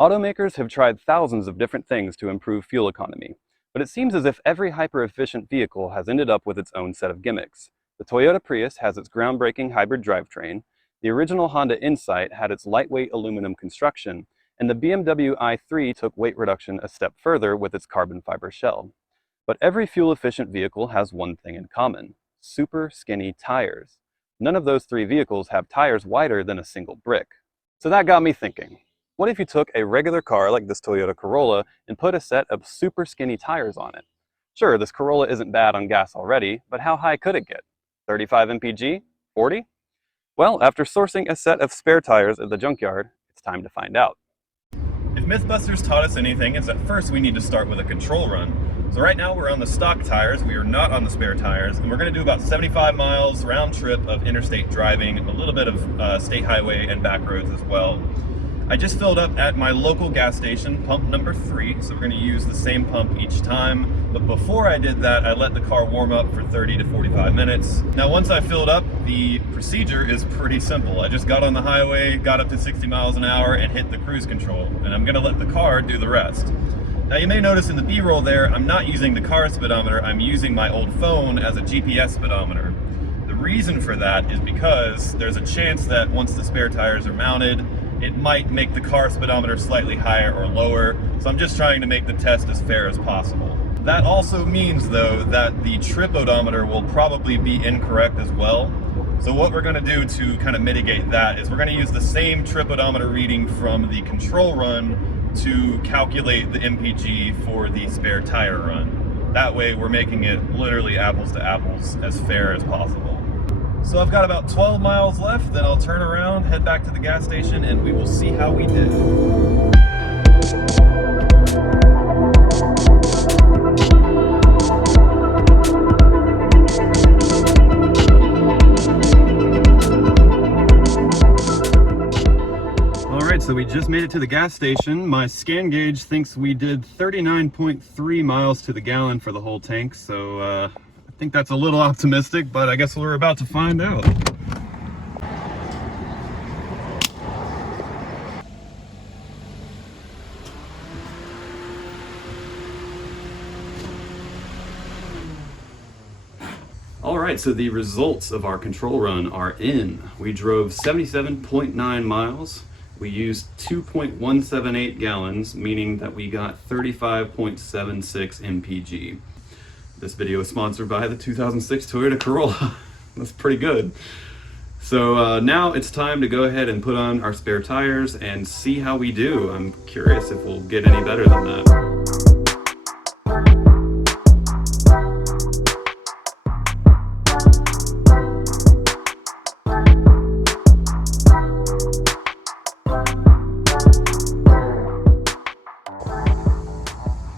Automakers have tried thousands of different things to improve fuel economy, but it seems as if every hyper-efficient vehicle has ended up with its own set of gimmicks. The Toyota Prius has its groundbreaking hybrid drivetrain, the original Honda Insight had its lightweight aluminum construction, and the BMW i3 took weight reduction a step further with its carbon fiber shell. But every fuel-efficient vehicle has one thing in common: super skinny tires. None of those three vehicles have tires wider than a single brick. So that got me thinking. What if you took a regular car like this Toyota Corolla and put a set of super skinny tires on it? Sure, this Corolla isn't bad on gas already, but how high could it get? 35 mpg? 40? Well, after sourcing a set of spare tires at the junkyard, it's time to find out. If Mythbusters taught us anything, it's that first we need to start with a control run. So right now we're on the stock tires, we are not on the spare tires, and we're going to do about 75 miles round trip of interstate driving, a little bit of state highway and back roads as well. I just filled up at my local gas station, pump number 3, so we're going to use the same pump each time. But before I did that, I let the car warm up for 30 to 45 minutes. Now once I filled up, the procedure is pretty simple. I just got on the highway, got up to 60 miles an hour, and hit the cruise control. And I'm going to let the car do the rest. Now you may notice in the B-roll there, I'm not using the car speedometer, I'm using my old phone as a GPS speedometer. The reason for that is because there's a chance that once the spare tires are mounted, it might make the car speedometer slightly higher or lower, so I'm just trying to make the test as fair as possible. That also means, though, that the trip odometer will probably be incorrect as well. So what we're going to do to kind of mitigate that is we're going to use the same trip odometer reading from the control run to calculate the MPG for the spare tire run. That way we're making it literally apples to apples, as fair as possible. So I've got about 12 miles left, then I'll turn around, head back to the gas station, and we will see how we did. Alright, so we just made it to the gas station. My scan gauge thinks we did 39.3 miles to the gallon for the whole tank, so I think that's a little optimistic, but I guess we're about to find out. Alright, so the results of our control run are in. We drove 77.9 miles. We used 2.178 gallons, meaning that we got 35.76 mpg. This video is sponsored by the 2006 Toyota Corolla. That's pretty good. So now it's time to go ahead and put on our spare tires and see how we do. I'm curious if we'll get any better than that.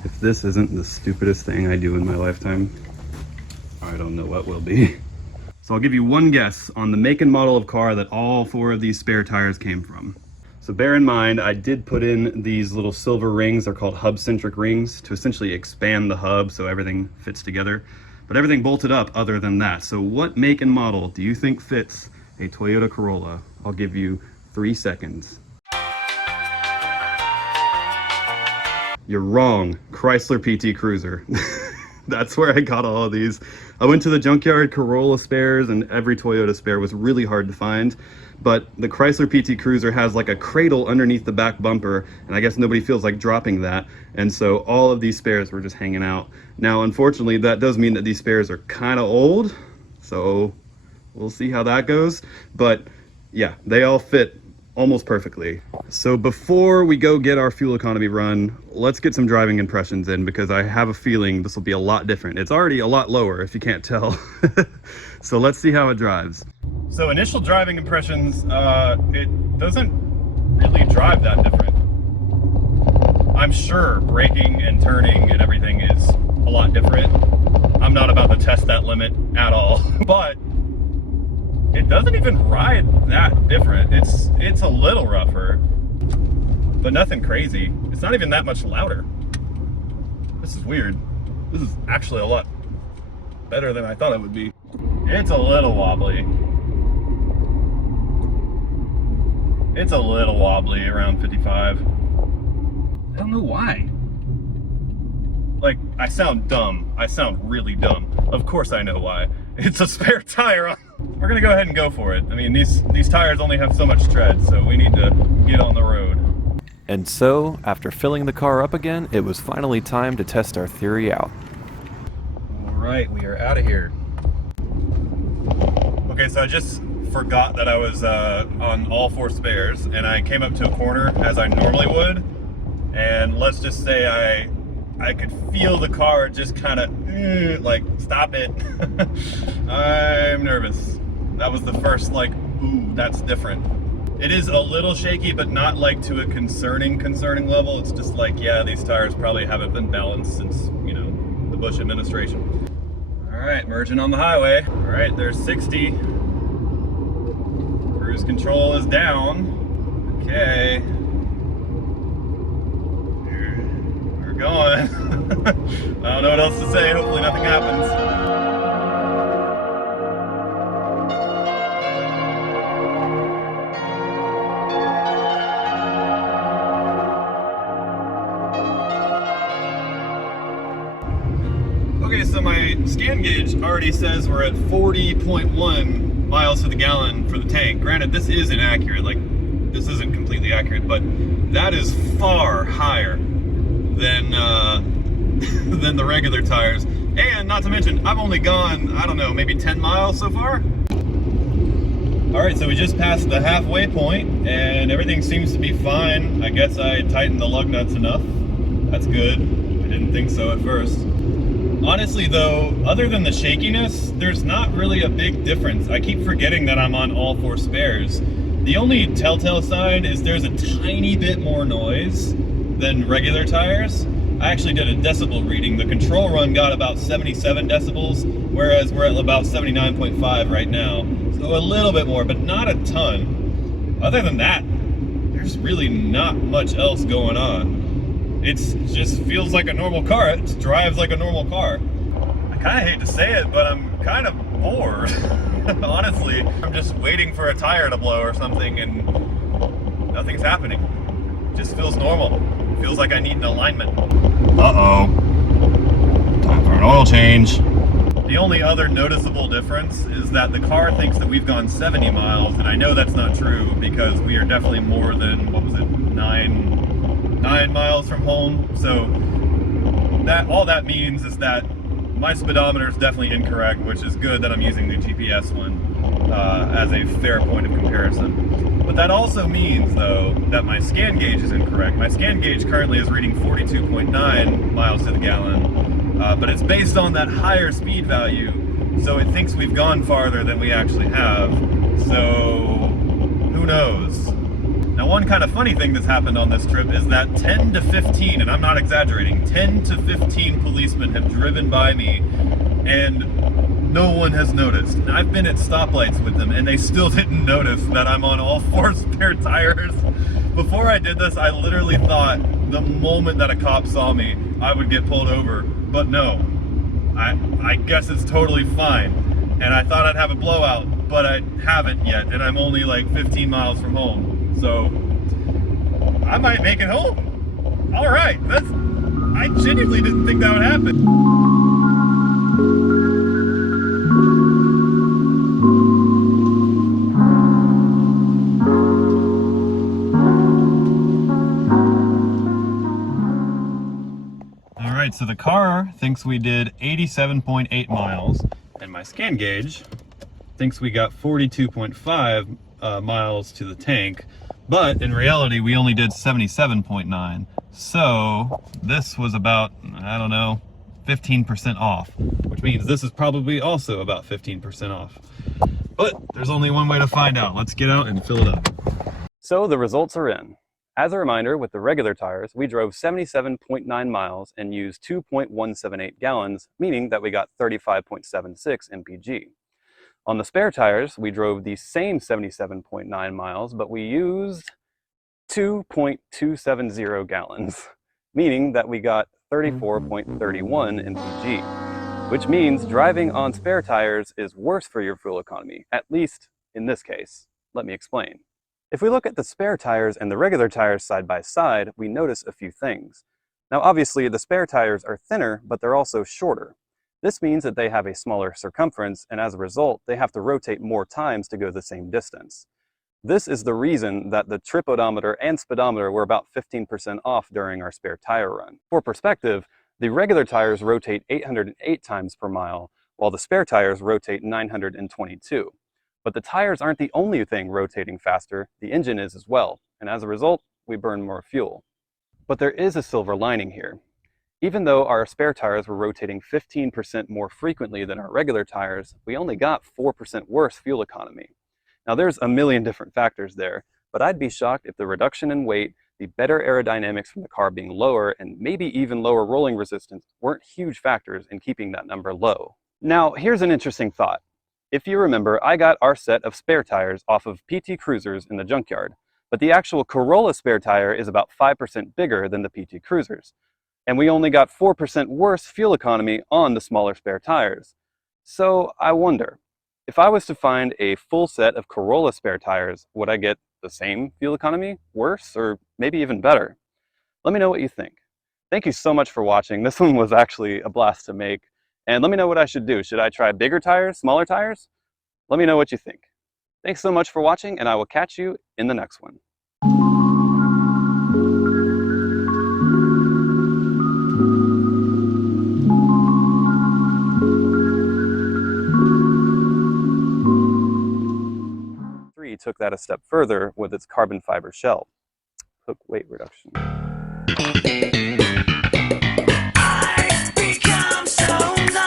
If this isn't the stupidest thing I do in my lifetime, I don't know what will be. So I'll give you one guess on the make and model of car that all 4 of these spare tires came from. So bear in mind, I did put in these little silver rings. They're called hub-centric rings to essentially expand the hub so everything fits together. But everything bolted up other than that. So what make and model do you think fits a Toyota Corolla? I'll give you 3 seconds. You're wrong. Chrysler PT Cruiser. That's where I got all of these. I went to the junkyard. Corolla spares and every Toyota spare was really hard to find, but the Chrysler PT Cruiser has like a cradle underneath the back bumper, and I guess nobody feels like dropping that, and so all of these spares were just hanging out. Now unfortunately that does mean that these spares are kind of old, so we'll see how that goes, but yeah, they all fit almost perfectly. So before we go get our fuel economy run, let's get some driving impressions in, because I have a feeling this will be a lot different. It's already a lot lower if you can't tell. So let's see how it drives. So initial driving impressions, it doesn't really drive that different. I'm sure braking and turning and everything is a lot different. I'm not about to test that limit at all, but it doesn't even ride that different. It's a little rougher, but nothing crazy. It's not even that much louder. This is weird. This is actually a lot better than I thought it would be. It's a little wobbly. It's a little wobbly around 55. why. Like, I sound dumb. I sound really dumb. Of course I know why. It's a spare tire on. We're gonna go ahead and go for it. I mean, these tires only have so much tread, so we need to get on the road. And so, after filling the car up again, it was finally time to test our theory out. All right, we are out of here. Okay, so I just forgot that I was on all four spares, and I came up to a corner as I normally would, and let's just say I could feel the car just kind of like, stop it. I'm nervous. That was the first, like, ooh, that's different. It is a little shaky, but not like to a concerning level. It's just like, yeah, these tires probably haven't been balanced since, you know, the Bush administration. All right, merging on the highway. All right, there's 60. Cruise control is down. Okay. We're going. I don't know what else to say. Hopefully nothing happens. Okay, so my scan gauge already says we're at 40.1 miles to the gallon for the tank. Granted, this is inaccurate, like, this isn't completely accurate, but that is far higher than than the regular tires. And not to mention, I've only gone, I don't know, maybe 10 miles so far. All right, so we just passed the halfway point and everything seems to be fine. I guess I tightened the lug nuts enough. That's good. I didn't think so at first. Honestly though, other than the shakiness, there's not really a big difference. I keep forgetting that I'm on all four spares. The only telltale sign is there's a tiny bit more noise than regular tires. I actually did a decibel reading. The control run got about 77 decibels, whereas we're at about 79.5 right now. So a little bit more, but not a ton. Other than that, there's really not much else going on. It just feels like a normal car. It drives like a normal car. I kind of hate to say it, but I'm kind of bored. Honestly, I'm just waiting for a tire to blow or something and nothing's happening. It just feels normal. It feels like I need an alignment. Uh-oh. Time for an oil change. The only other noticeable difference is that the car thinks that we've gone 70 miles, and I know that's not true because we are definitely more than, what was it, 9 miles from home. So that all that means is that my speedometer is definitely incorrect, which is good that I'm using the GPS one as a fair point of comparison. But that also means, though, that my scan gauge is incorrect. My scan gauge currently is reading 42.9 miles to the gallon, but it's based on that higher speed value, so it thinks we've gone farther than we actually have. So who knows? Now, one kind of funny thing that's happened on this trip is that 10 to 15, and I'm not exaggerating, 10 to 15 policemen have driven by me and no one has noticed. And I've been at stoplights with them and they still didn't notice that I'm on all four spare tires. Before I did this, I literally thought the moment that a cop saw me, I would get pulled over, but no. I guess it's totally fine. And I thought I'd have a blowout, but I haven't yet, and I'm only like 15 miles from home. So I might make it home. All right, I genuinely didn't think that would happen. All right, so the car thinks we did 87.8 miles, and my scan gauge thinks we got 42.5 miles to the tank. But in reality, we only did 77.9. So this was about, I don't know, 15% off, which means this is probably also about 15% off. But there's only one way to find out. Let's get out and fill it up. So the results are in. As a reminder, with the regular tires, we drove 77.9 miles and used 2.178 gallons, meaning that we got 35.76 mpg. On the spare tires, we drove the same 77.9 miles, but we used 2.270 gallons, meaning that we got 34.31 mpg, which means driving on spare tires is worse for your fuel economy, at least in this case. Let me explain. If we look at the spare tires and the regular tires side by side, we notice a few things. Now obviously the spare tires are thinner, but they're also shorter. This means that they have a smaller circumference, and as a result, they have to rotate more times to go the same distance. This is the reason that the trip odometer and speedometer were about 15% off during our spare tire run. For perspective, the regular tires rotate 808 times per mile, while the spare tires rotate 922. But the tires aren't the only thing rotating faster, the engine is as well, and as a result, we burn more fuel. But there is a silver lining here. Even though our spare tires were rotating 15% more frequently than our regular tires, we only got 4% worse fuel economy. Now there's a million different factors there, but I'd be shocked if the reduction in weight, the better aerodynamics from the car being lower, and maybe even lower rolling resistance weren't huge factors in keeping that number low. Now here's an interesting thought. If you remember, I got our set of spare tires off of PT Cruisers in the junkyard, but the actual Corolla spare tire is about 5% bigger than the PT Cruisers, and we only got 4% worse fuel economy on the smaller spare tires. So I wonder, if I was to find a full set of Corolla spare tires, would I get the same fuel economy, worse, or maybe even better? Let me know what you think. Thank you so much for watching. This one was actually a blast to make. And let me know what I should do. Should I try bigger tires, smaller tires? Let me know what you think. Thanks so much for watching, and I will catch you in the next one. Took that a step further with its carbon fiber shell. Hook weight reduction.